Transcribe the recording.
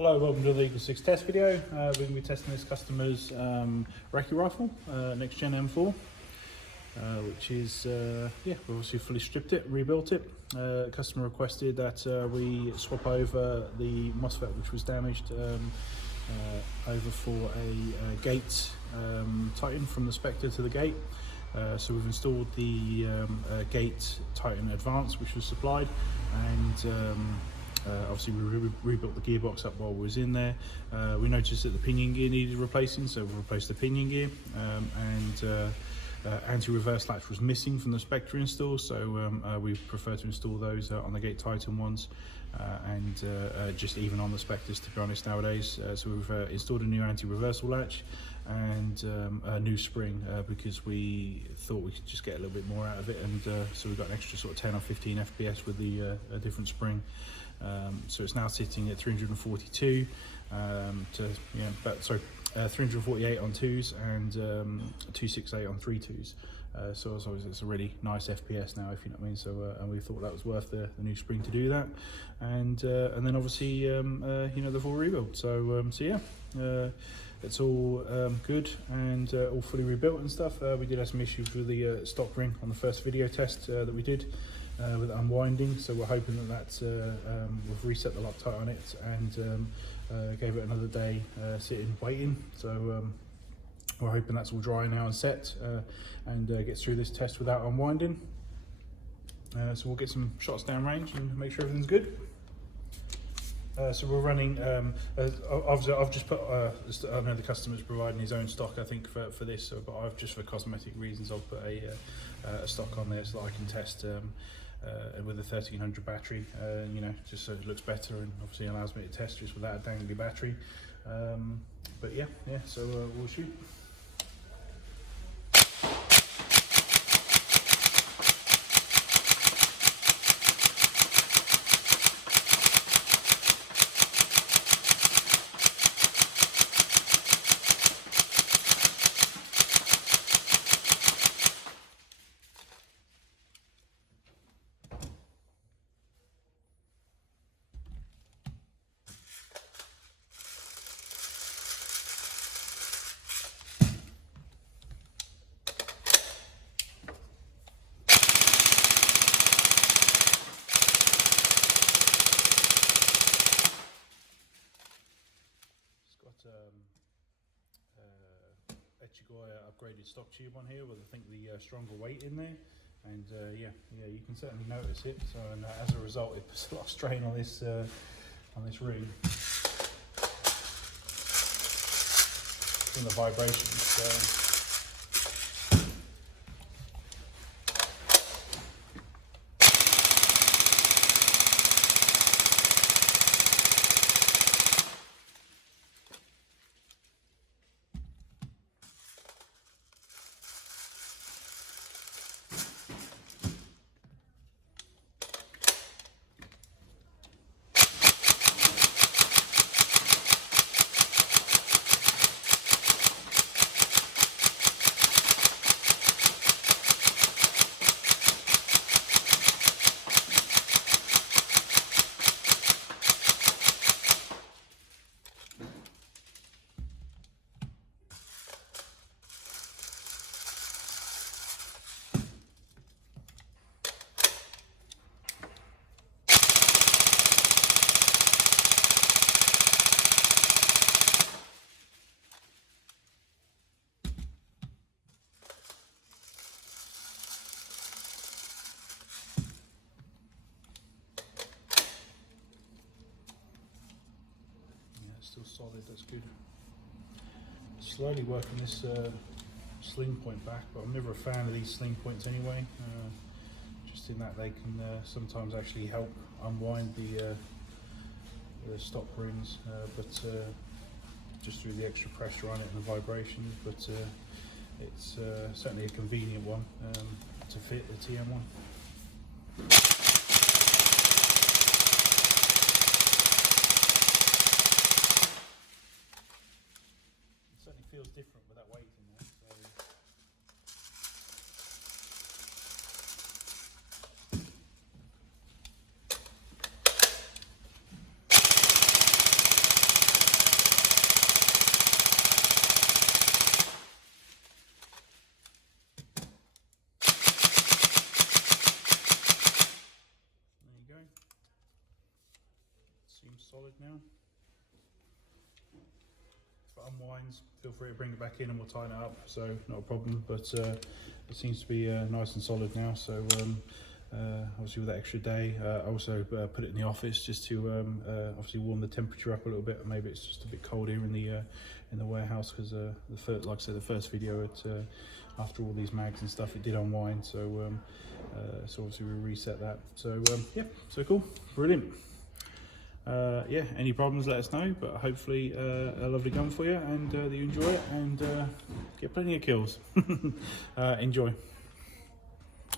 Hello, welcome to the EagleSix test video. We're going to be testing this customer's recce rifle, next gen M4, which is, we've obviously fully stripped it, rebuilt it. Customer requested that we swap over the mosfet, which was damaged, over for a gate Titan from the Spectre to the gate. So we've installed the gate Titan Advance, which was supplied, and obviously we rebuilt the gearbox up while we was in there. We noticed that the pinion gear needed replacing, so we replaced the pinion gear, and anti-reverse latch was missing from the Spectre install, so we prefer to install those on the Gate Titan ones, and just even on the Spectres, to be honest, nowadays. So we've installed a new anti-reversal latch and a new spring, because we thought we could just get a little bit more out of it, and so we've got an extra sort of 10 or 15 FPS with the a different spring. So it's now sitting at 342 348 on 2s and 268 on 3.2s. So it's a really nice FPS now, if you know what I mean. So and we thought that was worth the new spring to do that, and then obviously the full rebuild. So it's all good and all fully rebuilt and stuff. We did have some issues with the stock ring on the first video test that we did with unwinding, so we're hoping that that's we've reset the Loctite on it and gave it another day sitting waiting. So we're hoping that's all dry now and set, and gets through this test without unwinding. So we'll get some shots downrange and make sure everything's good. So we're running, obviously I've just put, I know the customer's providing his own stock, I think, for this, but I've just, for cosmetic reasons, I've put a stock on there so that I can test with a 1300 battery, just so it looks better, and obviously allows me to test just without a dangly battery. But yeah, so we'll shoot. Upgraded stock tube on here with, I think, the stronger weight in there, and you can certainly notice it. So, and as a result, it puts a lot of strain on this ring from the vibrations. So, still solid, that's good. Slowly working this sling point back, but I'm never a fan of these sling points anyway, just in that they can sometimes actually help unwind the stock rings, but just through the extra pressure on it and the vibrations, but it's certainly a convenient one to fit the TM1. Feels different with that weight in there. So Seems solid now. If it unwinds, feel free to bring it back in and we'll tighten it up, so not a problem, but it seems to be nice and solid now. So obviously with that extra day, I also put it in the office just to obviously warm the temperature up a little bit. Maybe it's just a bit cold here in the warehouse, because like I said, the first video, after all these mags and stuff, it did unwind. So so obviously we reset that. So yeah, so cool, brilliant. Yeah, any problems, let us know, but hopefully a lovely gun for you, and that you enjoy it and get plenty of kills. Enjoy.